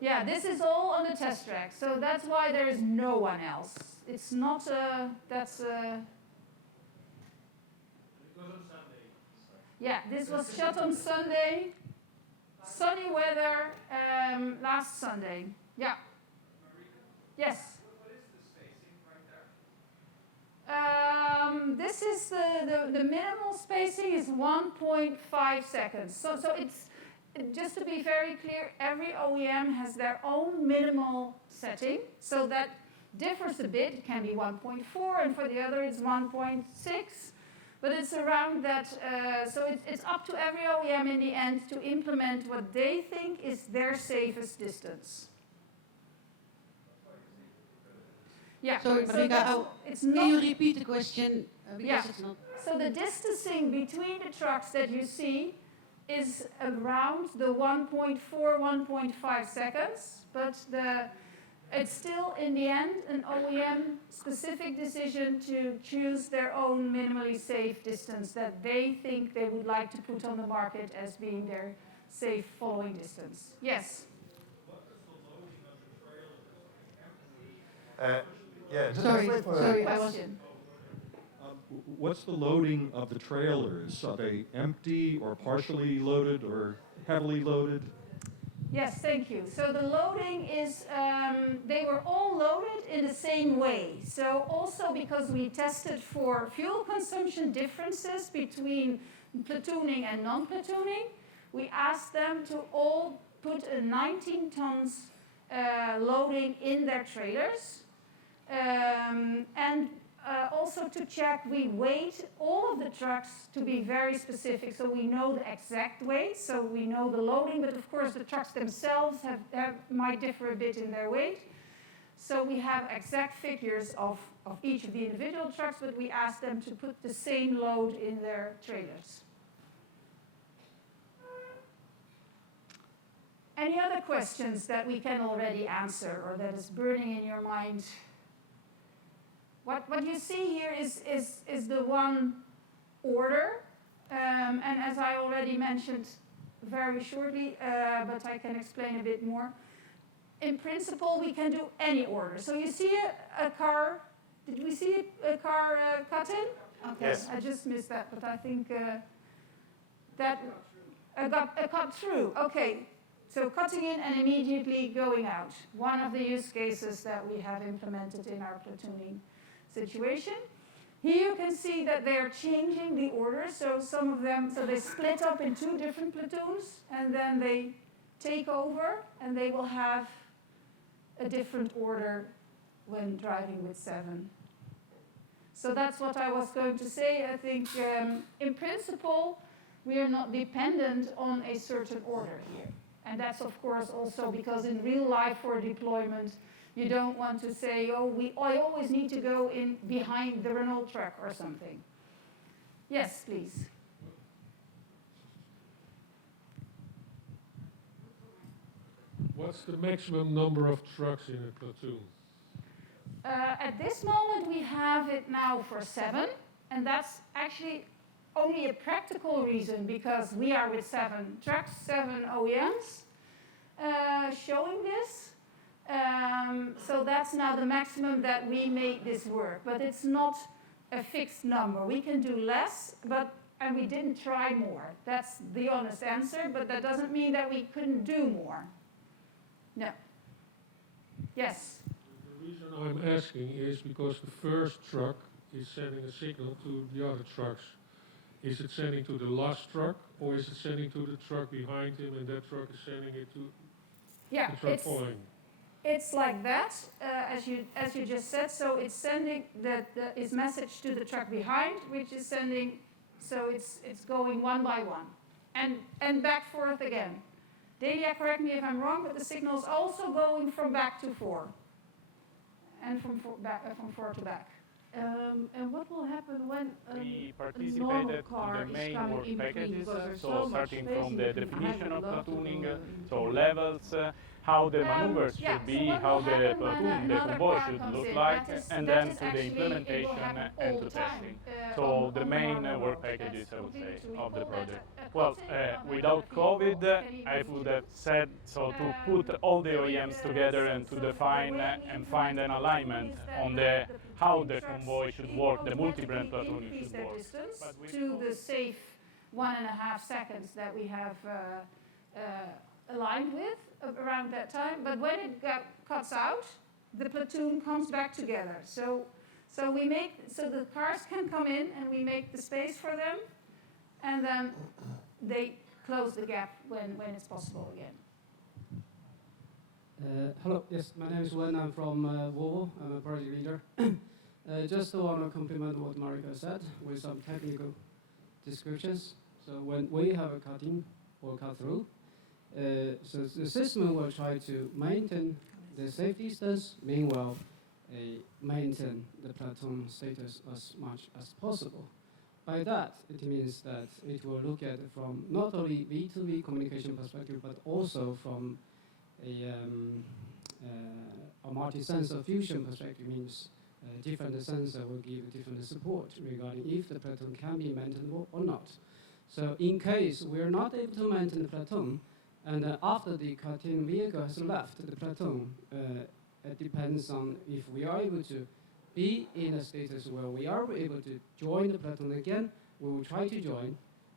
Yeah, this is all on the test track, so that's why there is no one else. It's not, that's... It was on Sunday. Yeah, this was shot on Sunday, sunny weather, last Sunday. Yeah. Yes. What is the spacing right there? This is the minimal spacing is 1.5 seconds. So it's, just to be very clear, every OEM has their own minimal setting. So that differs a bit. It can be 1.4, and for the other it's 1.6. But it's around that, so it's up to every OEM in the end to implement what they think is their safest distance. Yeah. Sorry, Marika, can you repeat the question? Because it's not... So the distancing between the trucks that you see is around the 1.4, 1.5 seconds, but it's still, in the end, an OEM-specific decision to choose their own minimally safe distance that they think they would like to put on the market as being their safe following distance. Yes? What is the loading of the trailers? Yeah, just Sorry, wait for sorry, it. I was... What's the loading of the trailers? Are they empty or partially loaded or heavily loaded? Yes, thank you. So the loading is, they were all loaded in the same way. So also because we tested for fuel consumption differences between platooning and non-platooning, we asked them to all put a 19 tons loading in their trailers. Also to check, we weighed all of the trucks to be very specific, so we know the exact weight, so we know the loading, but of course the trucks themselves might differ a bit in their weight. So we have exact figures of each of the individual trucks, but we asked them to put the same load in their trailers. Any other questions that we can already answer or that is burning in your mind? What you see here is the one order, and as I already mentioned very shortly, but I can explain a bit more. In principle, we can do any order. So you see a car, did we see a car cut in? Okay, Yes. I just missed that, but I think that cut through. Okay, so cutting in and immediately going out. One of the use cases that we have implemented in our platooning situation. Here you can see that they are changing the order, so some of them, so they split up in two different platoons, and then they take over, and they will have a different order when driving with 7. So that's what I was going to say. I think in principle, we are not dependent on a certain order here. And that's of course also because in real life for deployment, you don't want to say, oh, I always need to go in behind the Renault truck or something. Yes, please. What's the maximum number of trucks in a platoon? At this moment, we have it now for 7, and that's actually only a practical reason because we are with 7 trucks, 7 OEMs showing this. So that's now the maximum that we make this work, but it's not a fixed number. We can do less, and we didn't try more. That's the honest answer, but that doesn't mean that we couldn't do more. No. Yes? The reason I'm asking is because the first truck is sending a signal to the other trucks. Is it sending to the last truck, or is it sending to the truck behind him, and that truck is sending it to the truck following? It's like that, as you just said. So it's sending its message to the truck behind, which is sending. So it's going one by one, and back forth again. Delia, correct me if I'm wrong, but the signal is also going from back to 4, and from 4 to back. And what will happen when We a normal participated car in the is main coming work in between? packages, Because there's so so much starting space from in the between. I definition would of love to platooning, go so into levels, how the maneuvers Yeah, should so be, what how will the happen when platoon, the another convoy car should comes look in? like, That is- and that then is to the actually- it will implementation happen and all to the time, testing. on So the the main normal work road. packages, That's I would say, completely true. of the You call that project. a Well, cutting of a without vehicle. COVID, You can I even would do have said, so to put all the so OEMs it, together so- and to so the define way we and find an implement alignment is that on the how platoon the trucks convoy should work, the multi-brand automatically platooning increase should their work. distance But with to the COVID- safe 1.5 seconds that we have aligned with around that time. But when it cuts out, the platoon comes back together. So the cars can come in and we make the space for them, and then they close the gap when it's possible again. Hello, yes, my name is Wen. I'm from Volvo. I'm a project leader. Just want to compliment what Marika said with some technical descriptions. So when we have a cut-in or cut-through, so the system will try to maintain the safe distance, meanwhile maintain the platoon status as much as possible. By that, it means that it will look at it from not only V2V communication perspective, but also from a multi-sensor fusion perspective. Means different sensor will give different support regarding if the platoon can be maintainable or not. So in case we're not able to maintain the platoon, and after the cut-in vehicle has left the platoon, it depends on if we are able to be in a status where we are able to join the platoon again, we will try to join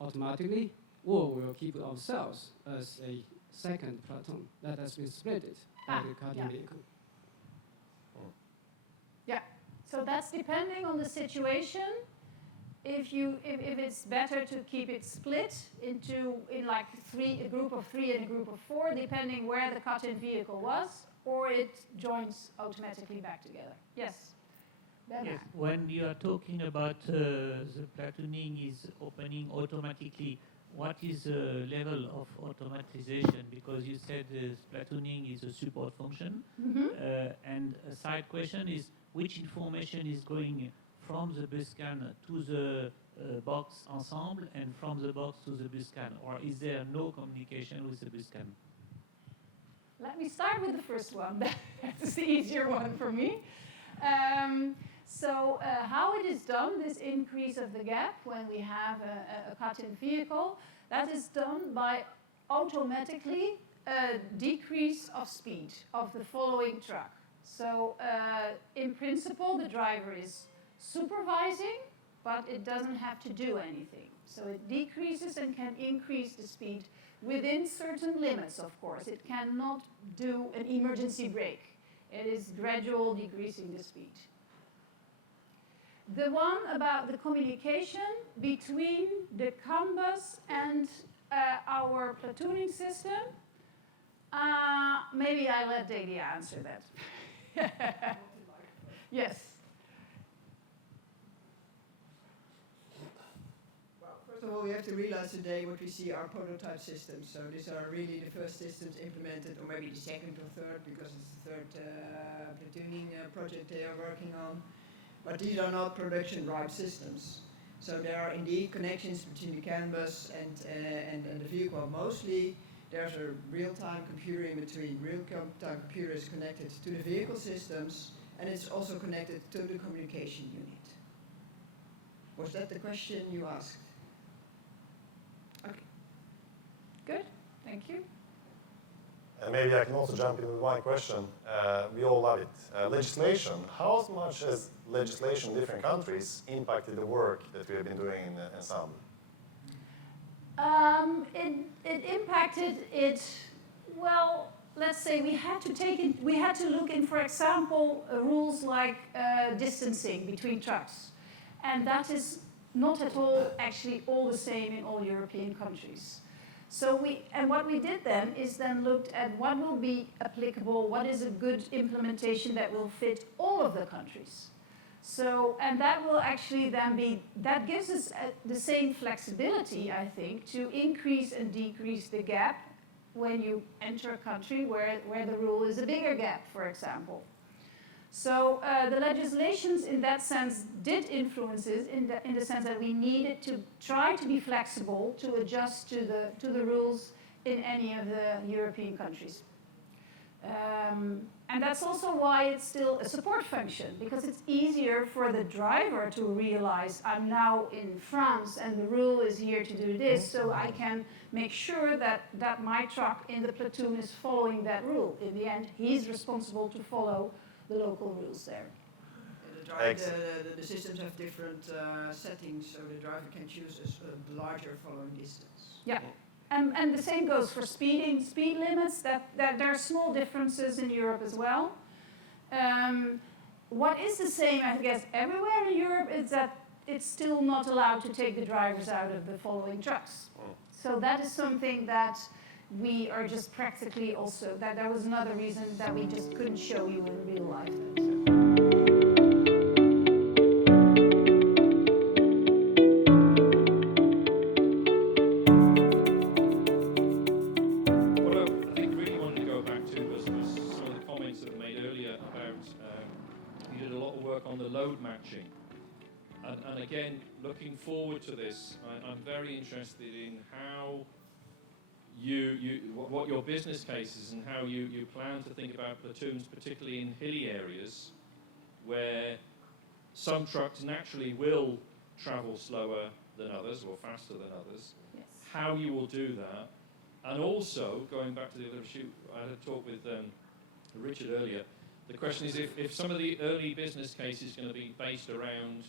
automatically, or we will keep ourselves as a second platoon that has been split by the cut-in vehicle. Yeah, so that's depending on the situation. If it's better to keep it split in like a group of 3 and a group of 4, depending where the cut-in vehicle was, or it joins automatically back together. Yes. Yes. When you are talking about the platooning is opening automatically, what is the level of automatization? Because you said platooning is a support function. And a side question is, which information is going from the bus scan to the box ensemble and from the box to the bus scan? Or is there no communication with the bus scan? Let me start with the first one. That's the easier one for me. How it is done, this increase of the gap when we have a cut-in vehicle, that is done by automatically a decrease of speed of the following truck. So in principle, the driver is supervising, but it doesn't have to do anything. So it decreases and can increase the speed within certain limits, of course. It cannot do an emergency brake. It is gradual decreasing the speed. The one about the communication between the CAN bus and our platooning system, maybe I let Delia answer that. Yes. First of all, we have to realize today what we see are prototype systems. So these are really the first systems implemented, or maybe the second or third, because it's the third platooning project they are working on. But these are not production ripe systems. So there are indeed connections between the CAN bus and the vehicle. Mostly there's a real-time computer in between. Real-time computer is connected to the vehicle systems, and it's also connected to the communication unit. Was that the question you asked? Okay. Good, thank you. And maybe I can also jump in with one question. We all love it. Legislation. How much has legislation in different countries impacted the work that we have been doing in ENSEMBLE? It impacted it, well, let's say we had to look in, for example, rules like distancing between trucks. And that is not at all actually all the same in all European countries. So what we did then is then looked at what will be applicable, what is a good implementation that will fit all of the countries. So, and that will actually then be, that gives us the same flexibility, I think, to increase and decrease the gap when you enter a country where the rule is a bigger gap, for example. So the legislations in that sense did influence it in the sense that we needed to try to be flexible to adjust to the rules in any of the European countries. that's also why it's still a support function, because it's easier for the driver to realize I'm now in France and the rule is here to do this, so I can make sure that my truck in the platoon is following that rule. In the end, he's responsible to follow the local rules there. The systems have different settings, so the driver can choose a larger following distance. Yeah. And the same goes for speed limits, that there are small differences in Europe as well. What is the same, I guess, everywhere in Europe is that it's still not allowed to take the drivers out of the following trucks. So that is something that we are just practically also, that there was another reason that we just couldn't show you in real life. On the load matching, and again, looking forward to this, I'm very interested in how what your business case is and how you plan to think about platoons, particularly in hilly areas where some trucks naturally will travel slower than others or faster than others. Yes. How you will do that, and also going back to the other issue, I had a talk with Richard earlier. The question is if some of the early business case is going to be based around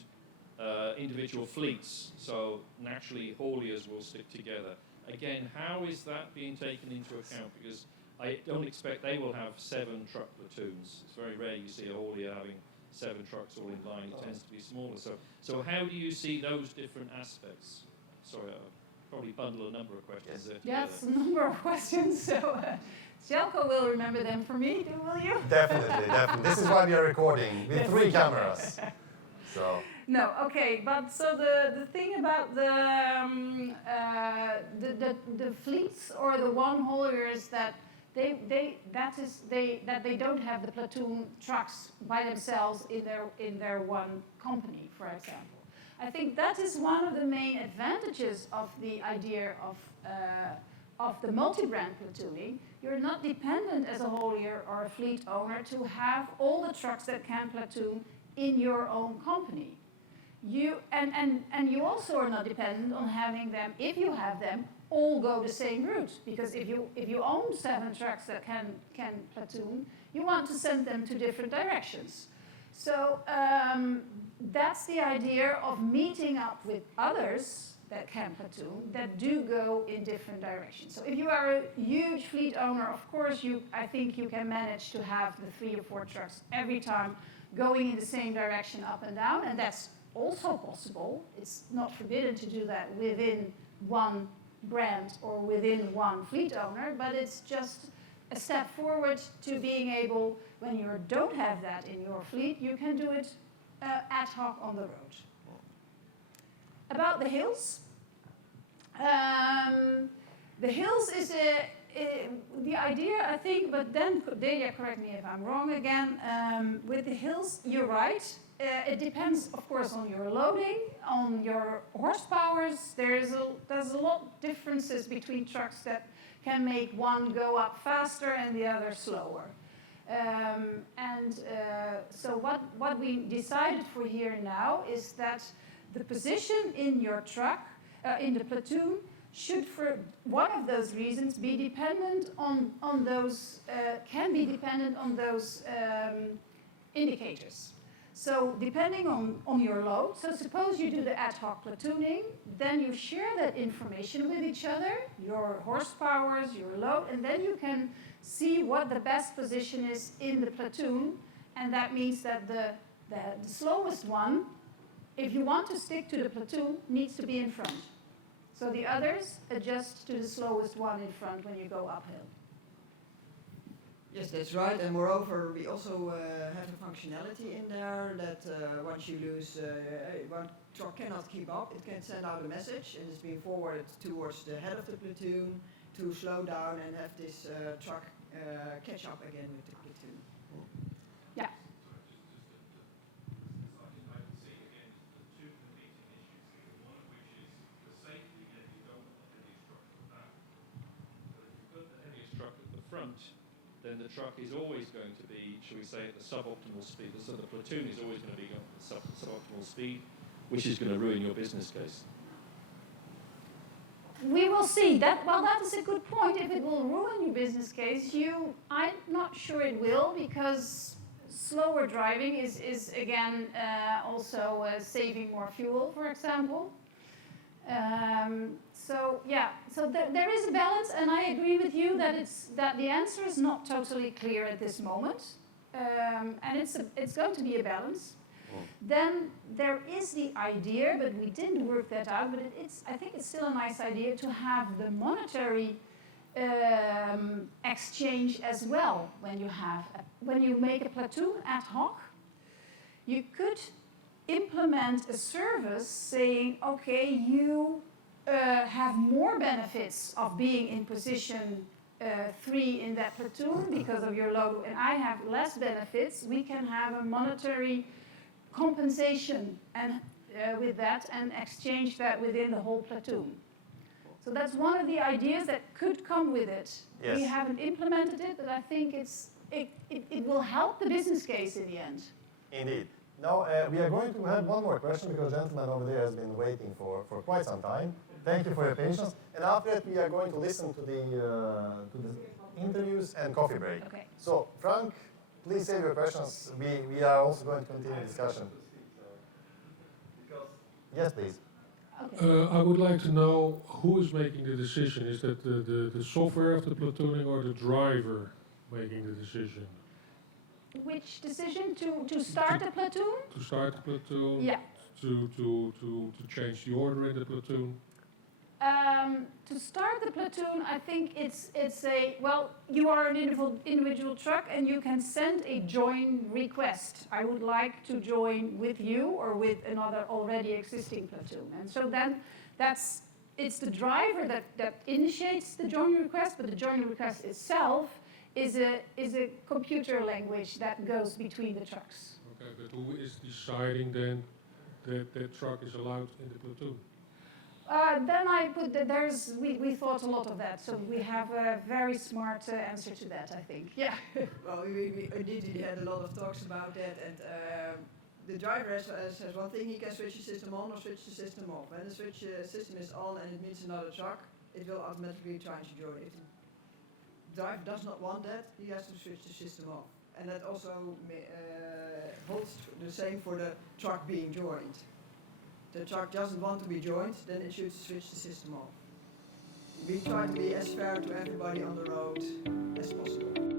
individual fleets, so naturally hauliers will stick together. Again, how is that being taken into account? Because I don't expect they will have 7 truck platoons. It's very rare you see a haulier having 7 trucks all in line. It tends to be smaller. So how do you see those different aspects? Sorry, I'll probably bundle a number of questions there together. Yes, a number of questions. So Jelko will remember them for me, will you? Definitely, definitely. This is why we are recording with 3 cameras. So. No, okay, but so the thing about the fleets or the one hauliers that they don't have the platoon trucks by themselves in their one company, for example. I think that is one of the main advantages of the idea of the multi-brand platooning. You're not dependent as a haulier or a fleet owner to have all the trucks that can platoon in your own company. And you also are not dependent on having them, if you have them, all go the same route. Because if you own 7 trucks that can platoon, you want to send them to different directions. So that's the idea of meeting up with others that can platoon, that do go in different directions. So if you are a huge fleet owner, of course, I think you can manage to have the 3 or 4 trucks every time going in the same direction up and down, and that's also possible. It's not forbidden to do that within one brand or within one fleet owner, but it's just a step forward to being able, when you don't have that in your fleet, you can do it ad hoc on the road. About the hills. The hills is the idea, I think, but then Delia, correct me if I'm wrong again. With the hills, you're right. It depends, of course, on your loading, on your horsepowers. There's a lot of differences between trucks that can make one go up faster and the other slower. So what we decided for here now is that the position in your truck, in the platoon, should, for one of those reasons, be dependent on those, can be dependent on those indicators. So depending on your load, so suppose you do the ad hoc platooning, then you share that information with each other, your horsepowers, your load, and then you can see what the best position is in the platoon, and that means that the slowest one, if you want to stick to the platoon, needs to be in front. So the others adjust to the slowest one in front when you go uphill. Yes, that's right. And moreover, we also have a functionality in there that once you lose, one truck cannot keep up, it can send out a message and it's being forwarded towards the head of the platoon to slow down and have this truck catch up again with the platoon. Yeah. Then the truck is always going to be, shall we say, at the suboptimal speed. So the platoon is always going to be at the suboptimal speed, which is going to ruin your business case. We will see. That is a good point. If it will ruin your business case, I'm not sure it will, because slower driving is again also saving more fuel, for example. So there is a balance, and I agree with you that the answer is not totally clear at this moment, and it's going to be a balance. Then there is the idea, but we didn't work that out, but I think it's still a nice idea to have the monetary exchange as well. When you make a platoon ad hoc, you could implement a service saying, okay, you have more benefits of being in position 3 in that platoon because of your logo, and I have less benefits. We can have a monetary compensation and with that, and exchange that within the whole platoon. So that's one of the ideas that could come with it. Yes. We haven't implemented it, but I think it will help the business case in the end. Indeed. Now, we are going to have one more question, because the gentleman over there has been waiting for quite some time. Thank you for your patience. And after that, we are going to listen to the interviews and coffee break. Okay. So, Frank, please save your questions. We are also going to continue discussion. Yes, please. Okay. I would like to know who is making the decision. Is that the software of the platooning or the driver making the decision? Which decision to start a platoon? To start the platoon? Yeah. To change the order in the platoon? To start the platoon, I think you are an individual truck, and you can send a join request. I would like to join with you or with another already existing platoon. And so then it's the driver that initiates the join request, but the join request itself is a computer language that goes between the trucks. Okay, but who is deciding then that truck is allowed in the platoon? Then I put that we thought a lot of that, so we have a very smart answer to that, I think. Yeah. Well, we indeed had a lot of talks about that, and the driver has one thing: he can switch the system on or switch the system off. When the switch system is on and it means another truck, it will automatically try to join. If the driver does not want that, he has to switch the system off. And that also holds the same for the truck being joined. The truck doesn't want to be joined, then it should switch the system off. We try to be as fair to everybody on the road as possible.